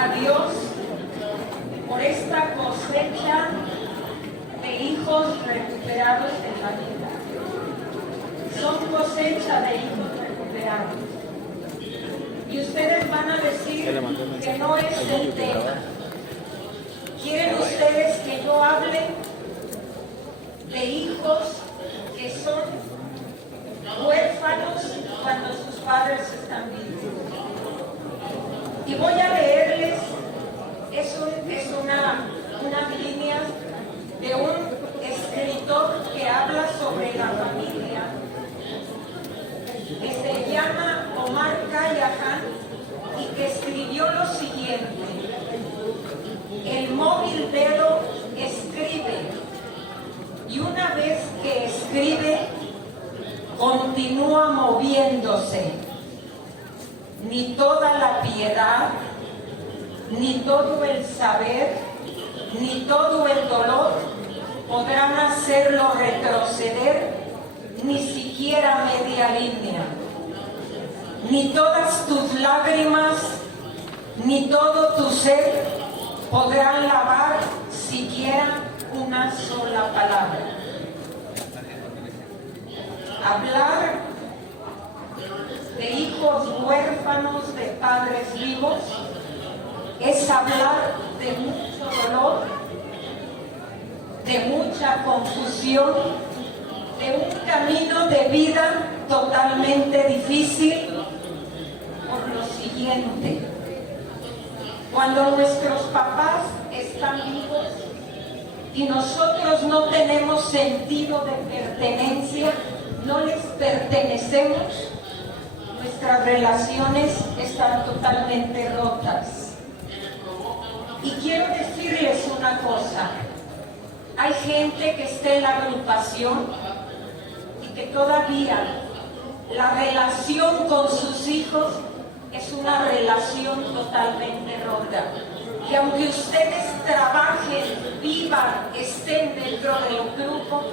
a Dios por esta cosecha de hijos recuperados en la vida. Son cosecha de hijos recuperados. Y ustedes van a decir que no es el tema. ¿Quieren ustedes que yo hable de hijos que son huérfanos cuando sus padres están vivos? Y voy a leerles, es una línea de un escritor que habla sobre la familia, que se llama Omar Khayyam, y que escribió lo siguiente: el móvil dedo escribe, y una vez que escribe, continúa moviéndose. Ni toda la piedad, ni todo el saber, ni todo el dolor podrán hacerlo retroceder ni siquiera media línea. Ni todas tus lágrimas, ni todo tu ser podrán lavar siquiera una sola palabra. Hablar de hijos huérfanos de padres vivos es hablar de mucho dolor, de mucha confusión, de un camino de vida totalmente difícil, por lo siguiente: cuando nuestros papás están vivos y nosotros no tenemos sentido de pertenencia, no les pertenecemos, nuestras relaciones están totalmente rotas. Y quiero decirles una cosa: hay gente que está en la agrupación y que todavía la relación con sus hijos es una relación totalmente rota. Y aunque ustedes trabajen, vivan, estén dentro del grupo,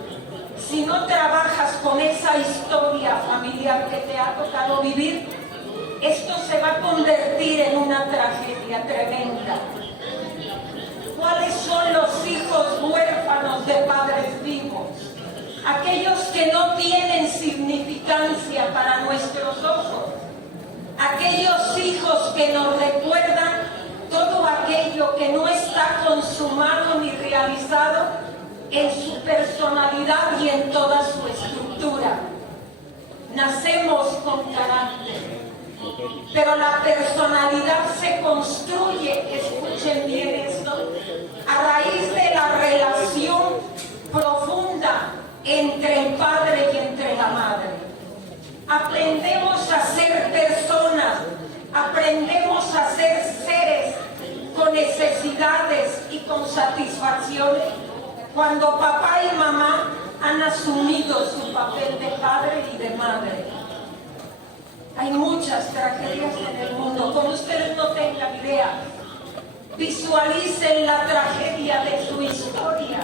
si no trabajas con esa historia familiar que te ha tocado vivir, esto se va a convertir en una tragedia tremenda. ¿Cuáles son los hijos huérfanos de padres vivos? Aquellos que no tienen significancia para nuestros ojos. Aquellos hijos que nos recuerdan todo aquello que no está consumado ni realizado en su personalidad y en toda su estructura. Nacemos con carácter, pero la personalidad se construye, escuchen bien esto, a raíz de la relación profunda entre el padre y entre la madre. Aprendemos a ser personas, aprendemos a ser seres con necesidades y con satisfacciones cuando papá y mamá han asumido su papel de padre y de madre. Hay muchas tragedias en el mundo, como ustedes no tengan idea. Visualicen la tragedia de su historia.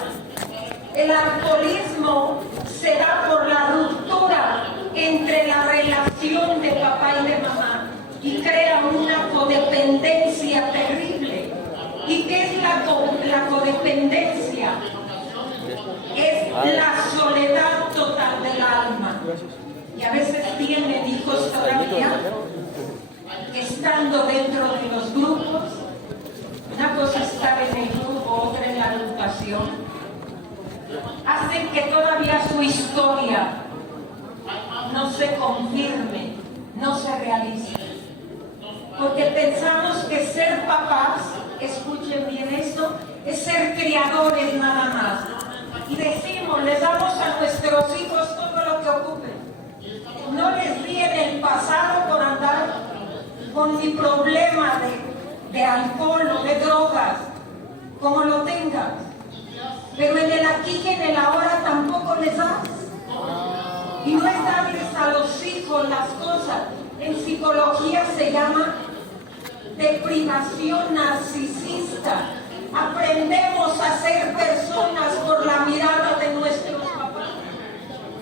El alcoholismo se da por la ruptura entre la relación de papá y de mamá y crea una codependencia terrible. ¿Y qué es la codependencia? Es la soledad total del alma. Y a veces tienen hijos todavía, estando dentro de los grupos. Una cosa es estar en el grupo, otra en la agrupación. Hacen que todavía su historia no se confirme, no se realice. Porque pensamos que ser papás, escuchen bien esto, es ser criadores nada más. Y decimos, les damos a nuestros hijos todo lo que ocupen. No les viene el pasado por andar con mi problema de alcohol o de drogas, como lo tengas. Pero en el aquí y en el ahora tampoco les das. Y no es darles a los hijos las cosas. En psicología se llama deprivación narcisista. Aprendemos a ser personas por la mirada de nuestros papás.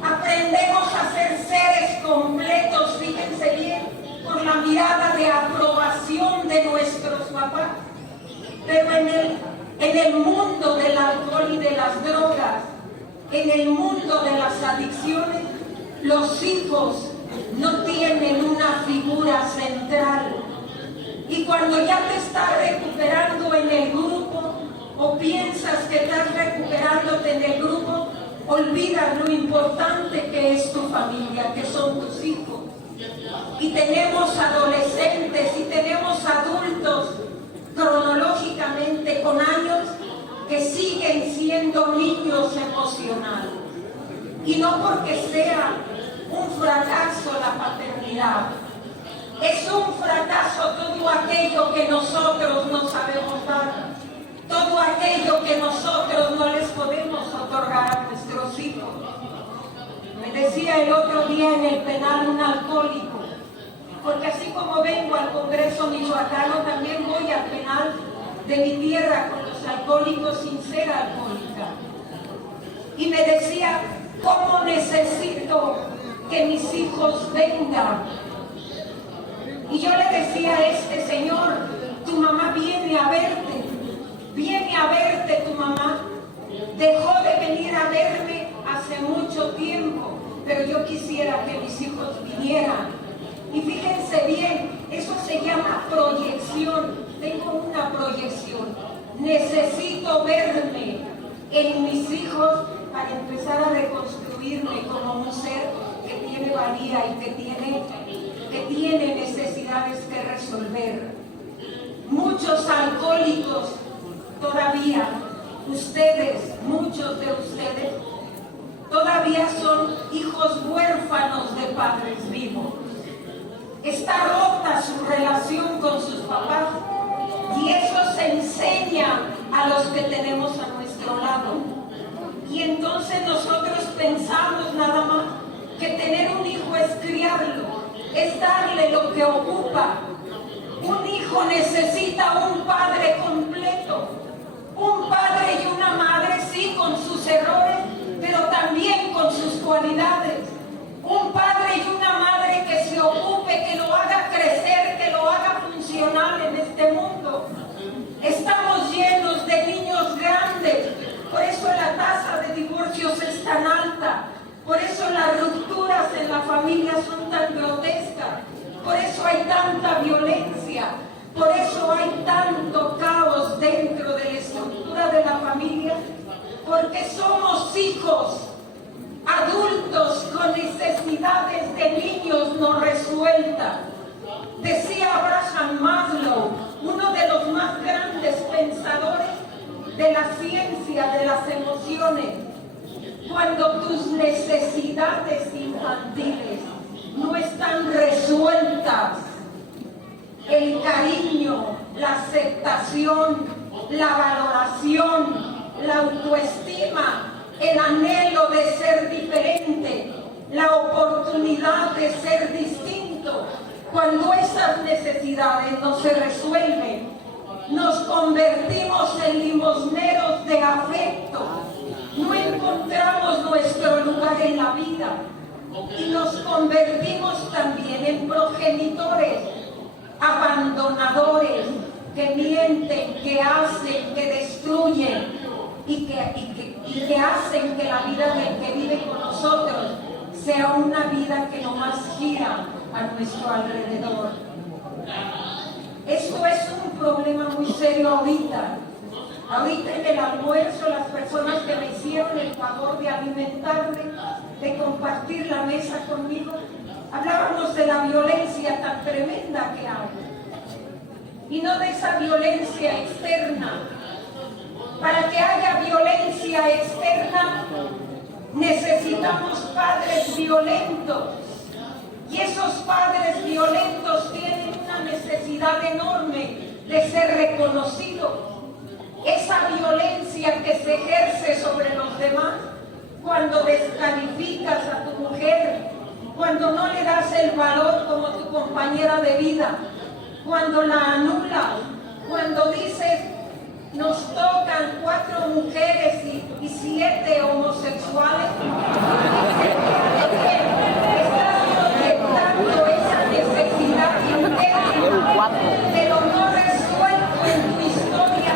Aprendemos a ser seres completos, fíjense bien, por la mirada de aprobación de nuestros papás. Pero en el mundo del alcohol y de las drogas, en el mundo de las adicciones, los hijos no tienen una figura central. Y cuando ya te estás recuperando en el grupo, o piensas que estás recuperándote en el grupo, olvidas lo importante que es tu familia, que son tus hijos. Y tenemos adolescentes y tenemos adultos cronológicamente con años que siguen siendo niños emocionales. Y no porque sea un fracaso la paternidad, es un fracaso todo aquello que nosotros no sabemos dar, todo aquello que nosotros no les podemos otorgar a nuestros hijos. Me decía el otro día en el penal un alcohólico, porque así como vengo al Congreso michoacano, también voy al penal de mi tierra con los alcohólicos sin ser alcohólica. Y me decía, ¿cómo necesito que mis hijos vengan? Y yo le decía a este señor, tu mamá viene a verte tu mamá. Dejó de venir a verme hace mucho tiempo, pero yo quisiera que mis hijos vinieran. Y fíjense bien, eso se llama proyección. Tengo una proyección. Necesito verme en mis hijos para empezar a reconstruirme como un ser que tiene valía y que tiene necesidades que resolver. Muchos alcohólicos todavía, muchos de ustedes, todavía son hijos huérfanos de padres vivos. Está rota su relación con sus papás y eso se enseña a los que tenemos a nuestro lado. Y entonces nosotros pensamos nada más que tener un hijo es criarlo, es darle lo que ocupa. Un hijo necesita un padre completo, un padre y una madre, sí, con sus errores, pero también con sus cualidades. Un padre y una madre que se ocupe, que lo haga crecer, que lo haga funcional en este mundo. Estamos llenos de niños grandes, por eso la tasa de divorcios es tan alta, por eso las rupturas en la familia son tan grotescas, por eso hay tanta violencia, por eso hay tanto caos dentro de la estructura de la familia, porque somos hijos adultos con necesidades de niños no resueltas. Decía Abraham Maslow, uno de los más grandes pensadores de la ciencia de las emociones, cuando tus necesidades infantiles no están resueltas, el cariño, la aceptación, la valoración, la autoestima, el anhelo de ser diferente, la oportunidad de ser distinto, cuando esas necesidades no se resuelven, nos convertimos en limosneros de afecto, no encontramos nuestro lugar en la vida y nos convertimos también en progenitores, abandonadores, que mienten, que hacen, que destruyen y que hacen que la vida del que vive con nosotros sea una vida que nomás gira a nuestro alrededor. Esto es un problema muy serio ahorita. Ahorita en el almuerzo, las personas que me hicieron el favor de alimentarme, de compartir la mesa conmigo, hablábamos de la violencia tan tremenda que hay. Y no de esa violencia externa. Para que haya violencia externa, necesitamos padres violentos. Y esos padres violentos tienen una necesidad enorme de ser reconocidos. Esa violencia que se ejerce sobre los demás, cuando descalificas a tu mujer, cuando no le das el valor como tu compañera de vida, cuando la anulas, cuando dices, nos tocan 4 mujeres y 7 homosexuales, estás proyectando esa necesidad interna, pero no resuelto en tu historia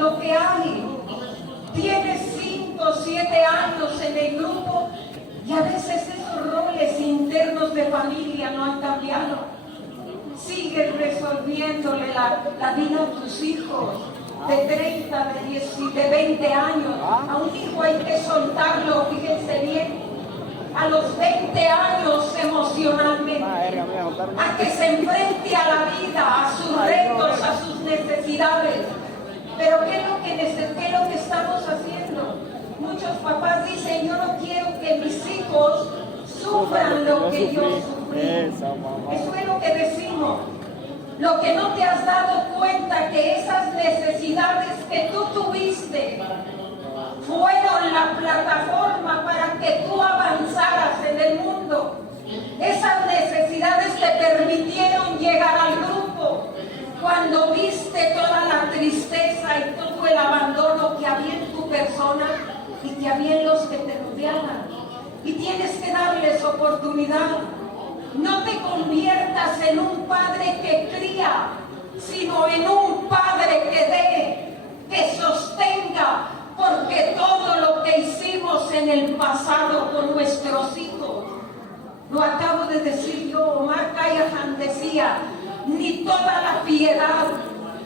lo que hay. Tienes 5 o 7 años en el grupo y a veces esos roles internos de familia no han cambiado. Sigues resolviéndole la vida a tus hijos de 30, de 10 y de 20 años. A un hijo hay que soltarlo, fíjense bien, a los 20 años emocionalmente, a que se enfrente a la vida, a sus retos, a sus necesidades. Pero ¿qué es lo que estamos haciendo? Muchos papás dicen, yo no quiero que mis hijos sufran lo que yo sufrí. Eso es lo que decimos. Lo que no te has dado cuenta que esas necesidades que tú tuviste fueron la plataforma para que tú avanzaras en el mundo. Esas necesidades te permitieron llegar al grupo. Cuando viste toda la tristeza y todo el abandono que había en tu persona y que había en los que te rodeaban. Y tienes que darles oportunidad. No te conviertas en un padre que cría, sino en un padre que dé, que sostenga, porque todo lo que hicimos en el pasado con nuestros hijos, lo acabo de decir yo, Omar Callahan decía, ni toda la piedad,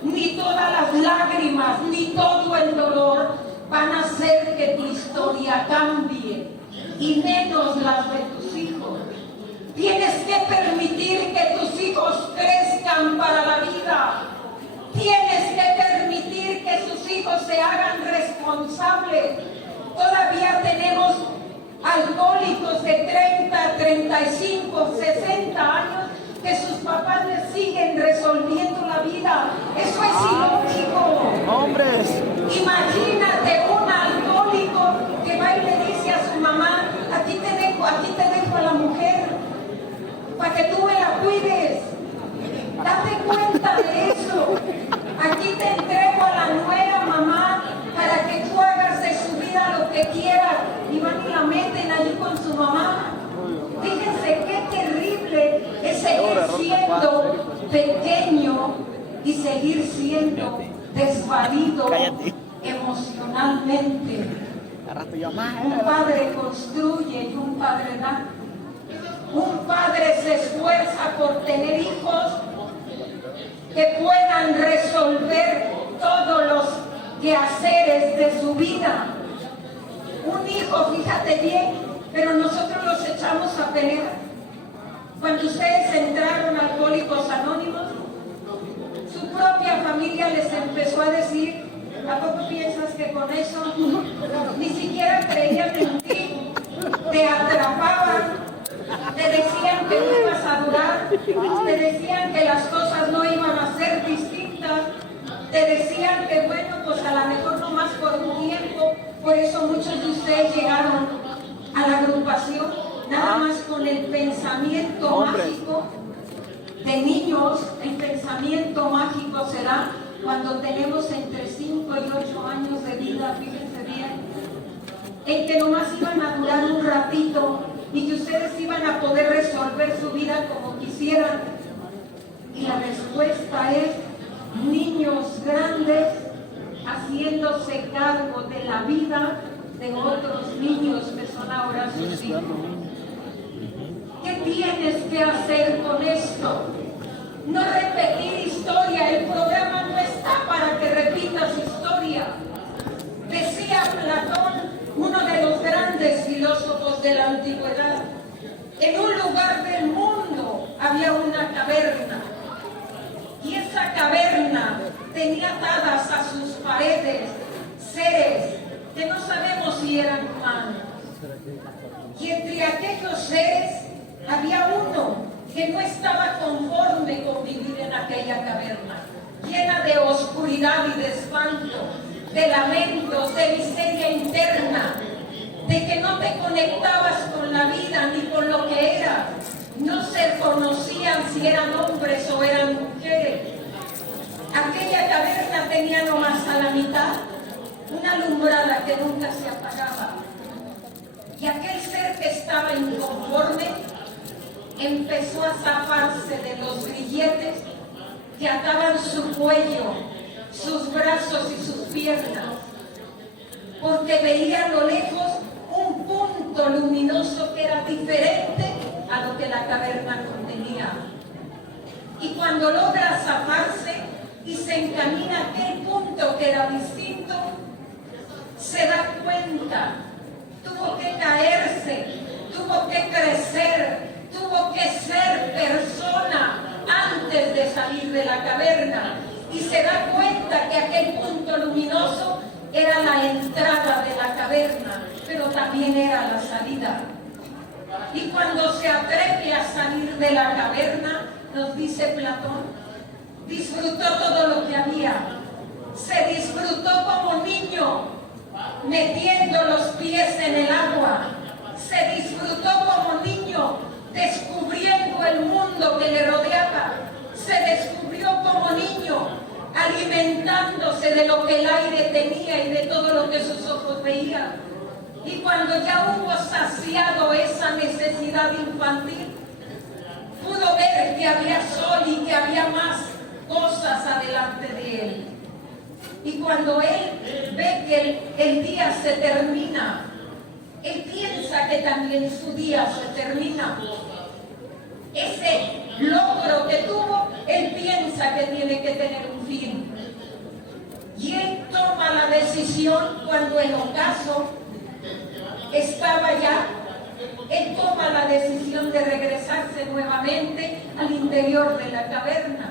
ni todas las lágrimas, ni todo el dolor van a hacer que tu historia cambie, y menos las de tus hijos. Tienes que permitir que tus hijos crezcan para la vida. Tienes que permitir que sus hijos se hagan responsables. Todavía tenemos alcohólicos de 30, 35, 60 años que sus papás les siguen resolviendo la vida. Eso es ilógico. ¡Hombres! Imagínate un alcohólico que va y le dice a su mamá, aquí te dejo a la mujer, para que tú me la cuides. Date cuenta de eso. Aquí te entrego a la nuera, mamá, para que tú hagas de su vida lo que quieras. Y van y la meten allí con su mamá. Fíjense qué terrible es seguir siendo pequeño y seguir siendo desvalido emocionalmente. Un padre construye y un padre da. Un padre se esfuerza por tener hijos que puedan resolver todos los quehaceres de su vida. Un hijo, fíjate bien, pero nosotros los echamos a pelear. Cuando ustedes entraron a Alcohólicos Anónimos, su propia familia les empezó a decir, ¿a poco piensas que con eso ni siquiera creían en ti? Te atrapaban. Te decían que no ibas a durar, te decían que las cosas no iban a ser distintas, te decían que bueno, pues a lo mejor no más por un tiempo. Por eso muchos de ustedes llegaron a la agrupación nada más con el pensamiento mágico de niños. El pensamiento mágico se da cuando tenemos entre 5 y 8 años de vida, fíjense bien, en que nomás iban a durar un ratito y que ustedes iban a poder resolver su vida como quisieran. Y la respuesta es niños grandes haciéndose cargo de la vida de otros niños que son ahora sus hijos. ¿Qué tienes que hacer con esto? No repetir historia. El programa no está para que repitas historia. Decía Platón, uno de los grandes filósofos de la antigüedad, en un lugar del mundo había una caverna, y esa caverna tenía atadas a sus paredes seres que no sabemos si eran humanos, y entre aquellos seres había uno que no estaba conforme con vivir en aquella caverna, llena de oscuridad y de espanto, de lamentos, de miseria interna, de que no te conectabas con la vida ni con lo que era. No se conocían si eran hombres o eran mujeres. Aquella caverna tenía nomás a la mitad una alumbrada que nunca se apagaba. Y aquel ser que estaba inconforme empezó a zafarse de los grilletes que ataban su cuello, sus brazos y sus piernas, porque veía a lo lejos un punto luminoso que era diferente a lo que la caverna contenía. Y cuando logra zafarse y se encamina a aquel punto que era distinto, se da cuenta, tuvo que caerse, tuvo que crecer, tuvo que ser persona antes de salir de la caverna, y se da cuenta que aquel punto luminoso era la entrada de la caverna, pero también era la salida. Y cuando se atreve a salir de la caverna, nos dice Platón, disfrutó todo lo que había, se disfrutó como niño, metiendo los pies en el agua, se disfrutó como niño, descubriendo el mundo que le rodeaba, se descubrió como niño, alimentándose de lo que el aire tenía y de todo lo que sus ojos veían. Y cuando ya hubo saciado esa necesidad infantil, pudo ver que había sol y que había más cosas adelante de él. Y cuando él ve que el día se termina, él piensa que también su día se termina. Ese logro que tuvo, él piensa que tiene que tener un fin. Y él toma la decisión cuando el ocaso estaba ya, él toma la decisión de regresarse nuevamente al interior de la caverna.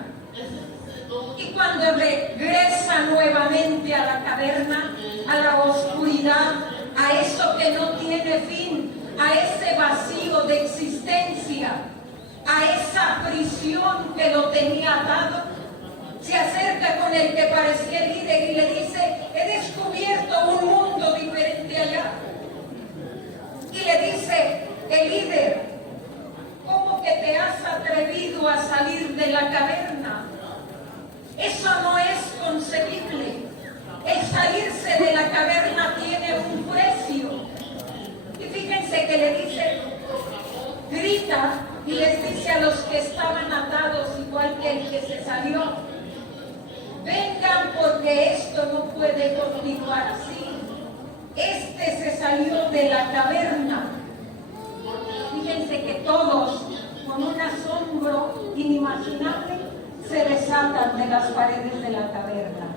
Y cuando regresa nuevamente a la caverna, a la oscuridad, a eso que no tiene fin, a ese vacío de existencia, a esa prisión que lo tenía atado, se acerca con el que parecía el líder y le dice, he descubierto un mundo diferente allá. Y le dice el líder, ¿cómo que te has atrevido a salir de la caverna? Eso no es concebible. El salirse de la caverna tiene un precio. Y fíjense que le dice, grita y les dice a los que estaban atados, igual que el que se salió, vengan porque esto no puede continuar así. Este se salió de la caverna. Fíjense que todos, con un asombro inimaginable, se desatan de las paredes de la caverna.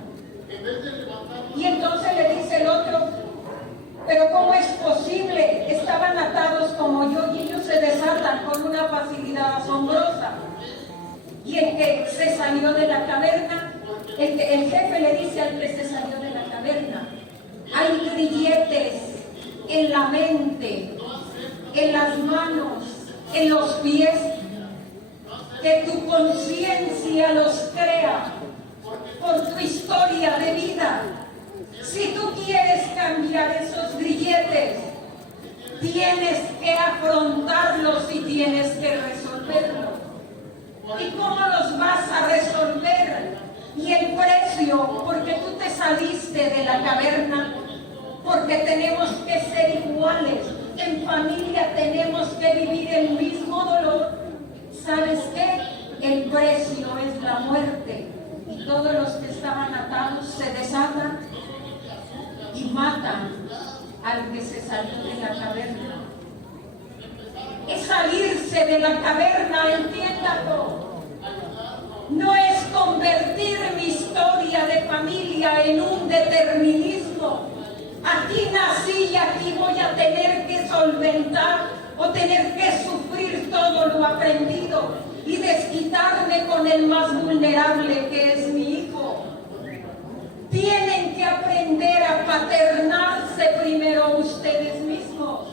Y entonces le dice el otro, pero ¿cómo es posible? Estaban atados como yo y ellos se desatan con una facilidad asombrosa. Y el que se salió de la caverna, el jefe le dice al que se salió de la caverna, hay grilletes en la mente, en las manos, en los pies, que tu conciencia los crea por tu historia de vida. Si tú quieres cambiar esos grilletes, tienes que afrontarlos y tienes que resolverlos. ¿Y cómo los vas a resolver? Y el precio, porque tú te saliste de la caverna, porque tenemos que ser iguales, en familia tenemos que vivir el mismo dolor. ¿Sabes qué? El precio es la muerte. Y todos los que estaban atados se desatan y matan al que se salió de la caverna. Es salirse de la caverna, entiéndalo. No es convertir mi historia de familia en un determinismo. Aquí nací y aquí voy a tener que solventar o tener que sufrir todo lo aprendido y desquitarme con el más vulnerable que es mi hijo. Tienen que aprender a paternarse primero ustedes mismos.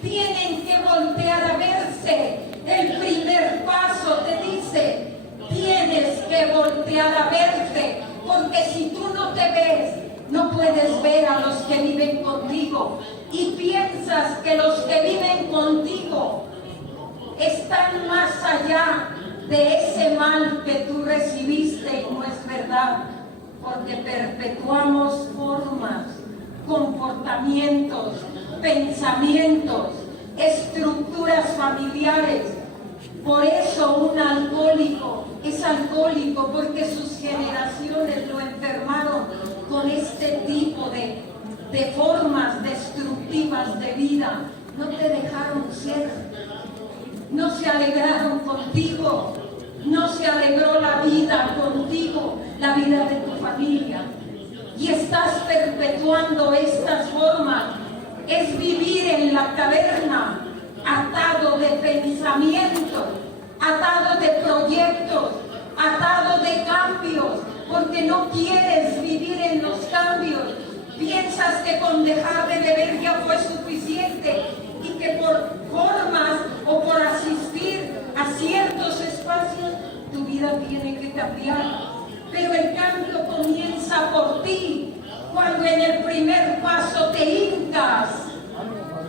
Tienen que voltear a verse. El primer paso te dice, tienes que voltear a verte, porque si tú no te ves, no puedes ver a los que viven contigo y piensas que los que viven contigo están más allá de ese mal que tú recibiste y no es verdad, porque perpetuamos formas, comportamientos, pensamientos, estructuras familiares. Por eso un alcohólico es alcohólico porque sus generaciones lo enfermaron con este tipo de formas destructivas de vida. No te dejaron ser, no se alegraron contigo, no se alegró la vida contigo, la vida de tu familia. Y estás perpetuando estas formas. Es vivir en la caverna, atado de pensamientos, atado de proyectos, atado de cambios, porque no quieres vivir en los cambios. Piensas que con dejar de beber ya fue suficiente y que por formas o por asistir a ciertos espacios tu vida tiene que cambiar. Pero el cambio comienza por ti, cuando en el primer paso te hincas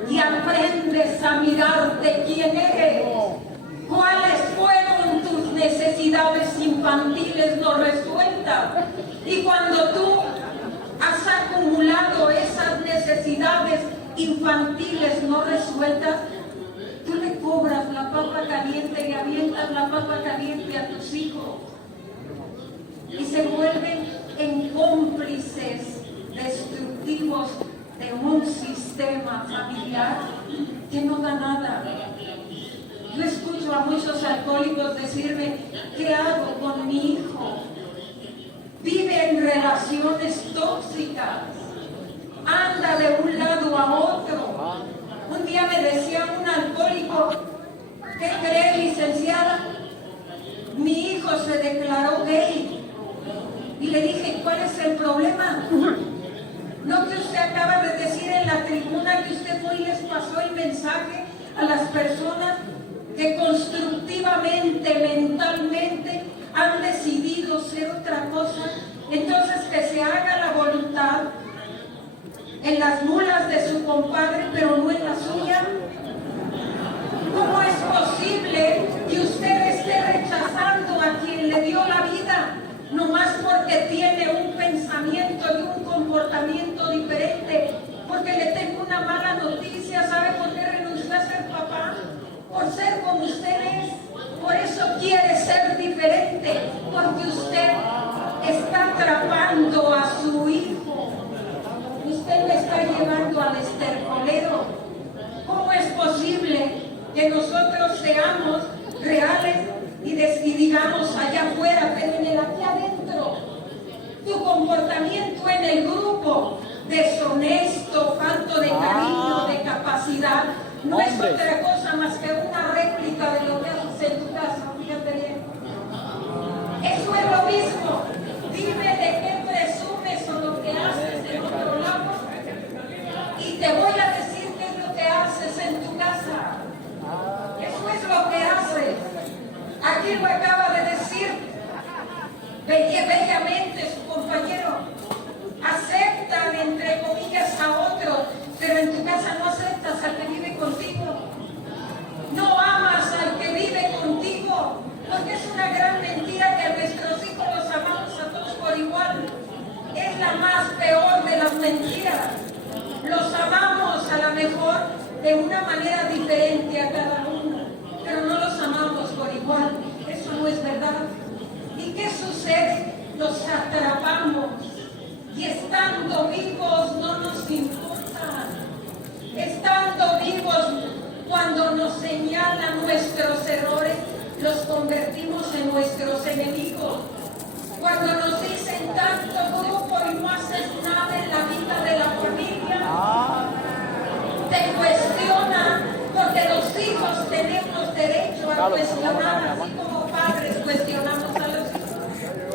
y aprendes a mirarte quién eres, cuáles fueron tus necesidades infantiles no resueltas. Y cuando tú has acumulado esas necesidades infantiles no resueltas, tú le cobras la papa caliente, le avientas la papa caliente a tus hijos y se vuelven en cómplices destructivos de un sistema familiar que no da nada. Yo escucho a muchos alcohólicos decirme, ¿qué hago con mi hijo? Vive en relaciones tóxicas, anda de un lado a otro. Un día me decía un alcohólico, ¿qué cree, licenciada? Mi hijo se declaró gay. Y le dije, ¿cuál es el problema? ¿No que usted acaba de decir en la tribuna que usted fue y les pasó el mensaje a las personas que constructivamente, mentalmente han decidido ser otra cosa? Entonces que se haga la voluntad en las mulas de su compadre, pero no en la suya. ¿Cómo es posible que usted esté rechazando a quien le dio la vida nomás porque tiene un pensamiento y un comportamiento diferente? Porque le tengo una mala noticia. ¿Sabe por qué renunció a ser papá? Por ser como usted es. Por eso quiere ser diferente, porque usted está atrapando a su hijo. Usted le está llevando al estercolero. ¿Cómo es posible que nosotros seamos reales y digamos allá afuera, pero en el aquí adentro, tu comportamiento en el grupo, deshonesto, falto de cariño, de capacidad, no es otra cosa más que una réplica de lo que haces en tu casa? Fíjate bien. Eso es lo mismo. Dime de qué presumes o lo que haces en otro lado y te voy a decir qué es lo que haces en tu casa. Eso es lo que haces. Aquí lo acaba de decir bellamente su compañero. Aceptan, entre comillas, a otro, pero en tu casa no aceptas al que vive contigo. No amas al que vive contigo, porque es una gran mentira que a nuestros hijos los amamos a todos por igual. Es la más peor de las mentiras. Los amamos a lo mejor de una manera diferente a cada uno, pero no los amamos por igual. Eso no es verdad. ¿Y qué sucede? Los atrapamos y estando vivos no nos importa. Estando vivos, cuando nos señalan nuestros errores, los convertimos en nuestros enemigos. Cuando nos dicen tanto grupo y no haces nada en la vida de la familia, te cuestionan, porque los hijos tenemos derecho a cuestionar, así como padres cuestionamos a los hijos.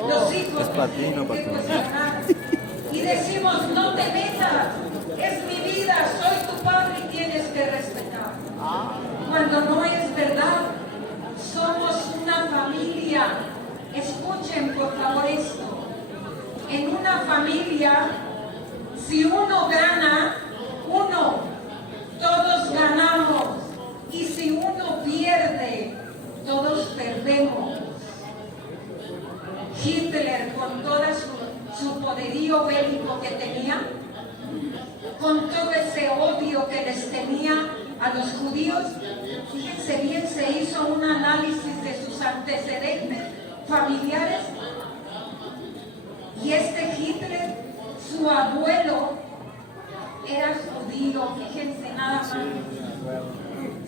Los hijos tienen que cuestionar. Y decimos, no te metas, es mi vida, soy tu padre y tienes que respetar. Cuando no es verdad, somos una familia. Escuchen por favor esto. En una familia, si uno gana, todos ganamos. Y si uno pierde, todos perdemos. Hitler, con todo su poderío bélico que tenía, con todo ese odio que les tenía a los judíos, fíjense bien, se hizo un análisis de sus antecedentes. familiares. Y este Hitler, su abuelo, era judío, fíjense nada más.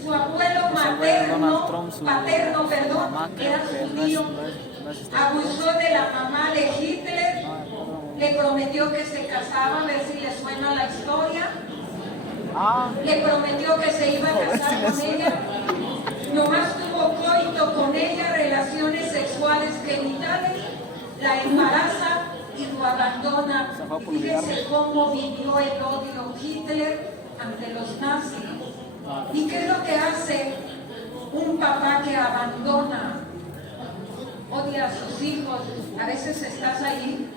Su abuelo paterno, era judío. Abusó de la mamá de Hitler, le prometió que se casaba, a ver si le suena la historia. Le prometió que se iba a casar con ella. Nomás tuvo coito con ella, relaciones sexuales genitales, la embaraza y lo abandona. Y fíjense cómo vivió el odio Hitler ante los nazis. ¿Y qué es lo que hace un papá que abandona, odia a sus hijos? A veces estás ahí,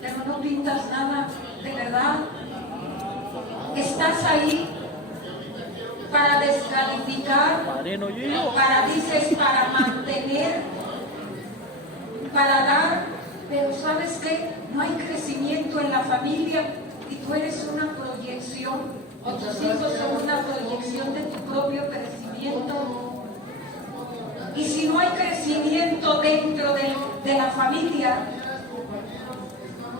pero no pintas nada de verdad. Estás ahí para descalificar, para mantener, para dar, pero ¿sabes qué? No hay crecimiento en la familia y tú eres una proyección, o tus hijos son una proyección de tu propio crecimiento. Y si no hay crecimiento dentro de la familia,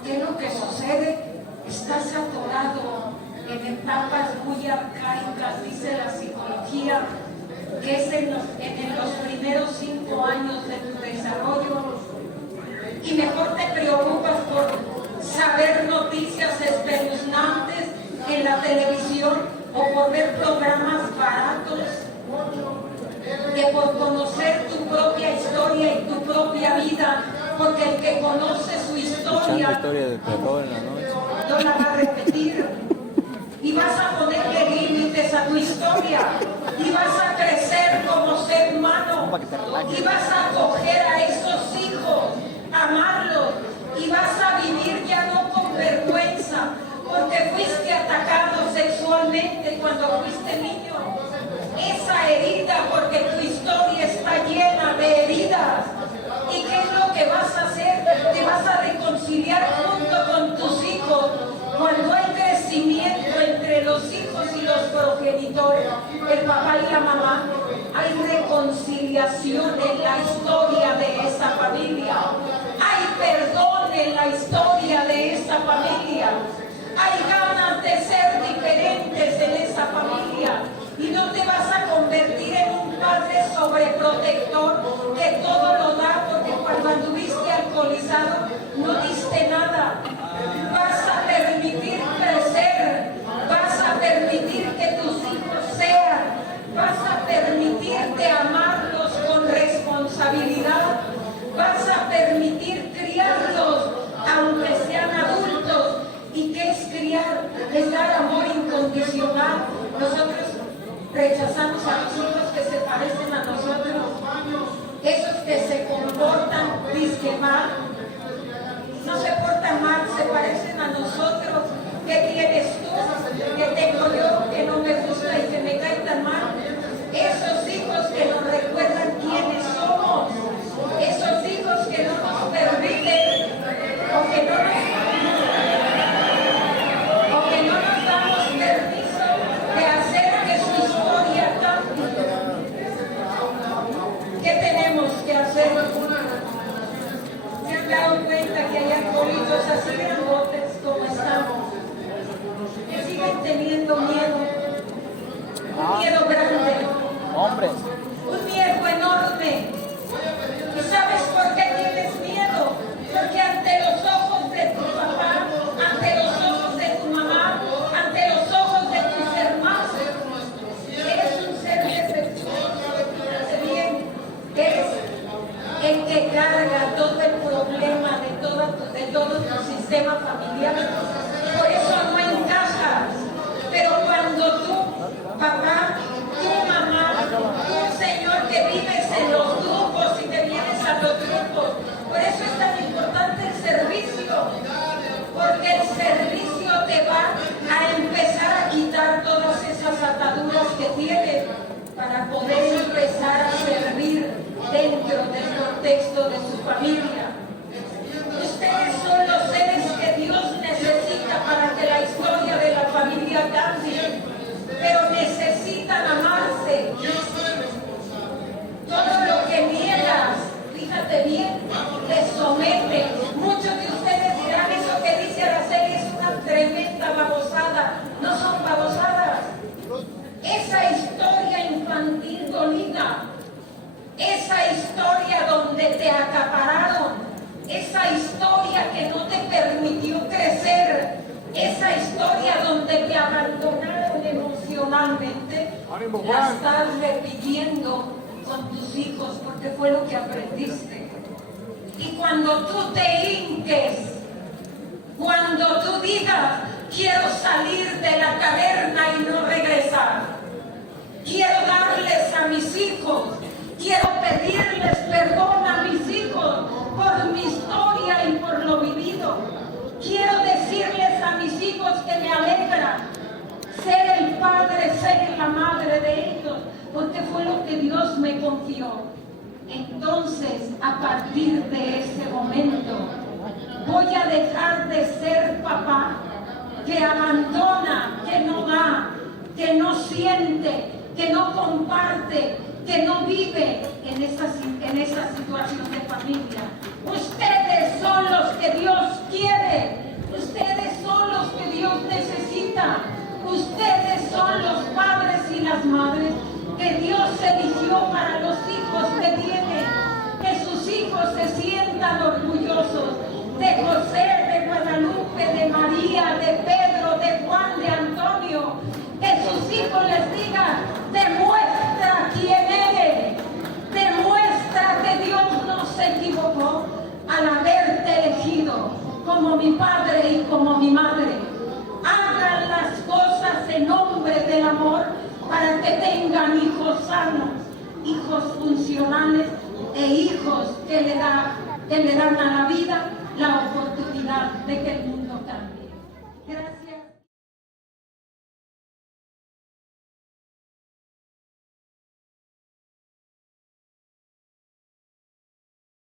¿qué es lo que sucede? Estás atorado en etapas muy arcaicas, dice la psicología, que es en los primeros 5 años de tu desarrollo. Y mejor te preocupas por saber noticias espeluznantes en la televisión o por ver programas baratos que por conocer tu propia historia y tu propia vida, porque el que conoce su historia no la va a repetir. Y vas a ponerle límites a tu historia y vas a crecer como ser humano y vas a acoger a esos hijos, amarlos, y vas a vivir ya no con vergüenza porque fuiste atacado sexualmente cuando fuiste niño. Esa herida, porque tu historia está llena de heridas. ¿Y qué es lo que vas a hacer? Te vas a reconciliar junto con tus hijos. Cuando hay crecimiento entre los hijos y los progenitores, el papá y la mamá, hay reconciliación en la historia de esa familia. Hay perdón en la historia de esa familia. Hay ganas de ser diferentes en esa familia. Y no te vas a convertir en un padre sobreprotector que todo lo da, porque cuando anduviste alcoholizado no diste nada. Vas a permitir crecer, vas a permitir que tus hijos sean, vas a permitirte amarlos con responsabilidad, vas a permitir criarlos aunque sean adultos. ¿Y qué es criar? Es dar amor incondicional. Nosotros rechazamos a los hijos que se parecen a nosotros, esos que se comportan disque mal. No se portan mal, se parecen a nosotros. ¿Qué tienes tú? ¿Qué tengo yo que no me gusta y que me cae tan mal? Esos hijos que nos recuerdan quiénes somos, esos hijos que no nos permiten o que no nos damos permiso de hacer que su historia cambie. ¿Qué tenemos que hacer? ¿Se han dado cuenta que hay arbolitos así grandotes como estamos, que siguen teniendo miedo? Un miedo grande. Hombres. Un miedo enorme. ¿Y sabes por qué tienes miedo? Porque ante los ojos de tu papá, ante los ojos de tu mamá, ante los ojos de tus hermanos, eres un ser defectuoso. Bien, eres el que carga todo el problema de todo tu sistema familiar. Por eso no encajas. Pero cuando tú, papá, tu mamá, un Señor que vives en los grupos y te vienes a los grupos, por eso es tan importante el servicio, porque el servicio te va a empezar a quitar todas esas ataduras que tienes para poder empezar a servir dentro del contexto de su familia. Ustedes son los seres que Dios necesita para que la historia de la familia cambie, pero necesitan amarse. Todo lo que niegas, fíjate historia donde te acapararon, esa historia que no te permitió crecer, esa historia donde te abandonaron emocionalmente, la estás repitiendo con tus hijos porque fue lo que aprendiste. Y cuando tú te hinques, cuando tú digas, quiero salir de la caverna y no regresar, quiero darles a mis hijos, quiero pedirles perdón a mis hijos por mi historia y por lo vivido, quiero decirles a mis hijos que me alegra ser el padre, ser la madre de ellos, porque fue lo que Dios me confió. Entonces, a partir de ese momento, voy a dejar de ser papá que abandona, que no da, que no siente, que no comparte, que no vive en esa situación de familia. Ustedes son los que Dios quiere, ustedes son los que Dios necesita, ustedes son los padres y las madres que Dios eligió para los hijos que tiene, que sus hijos se sientan orgullosos de José, de Guadalupe, de María, de Pedro, de Juan, de Antonio, que sus hijos les digan, demuestra quién eres, demuestra que Dios no se equivocó al haberte elegido como mi padre y como mi madre. Hagan las cosas en nombre del amor para que tengan hijos sanos, hijos funcionales e hijos que le dan a la vida la oportunidad de que el mundo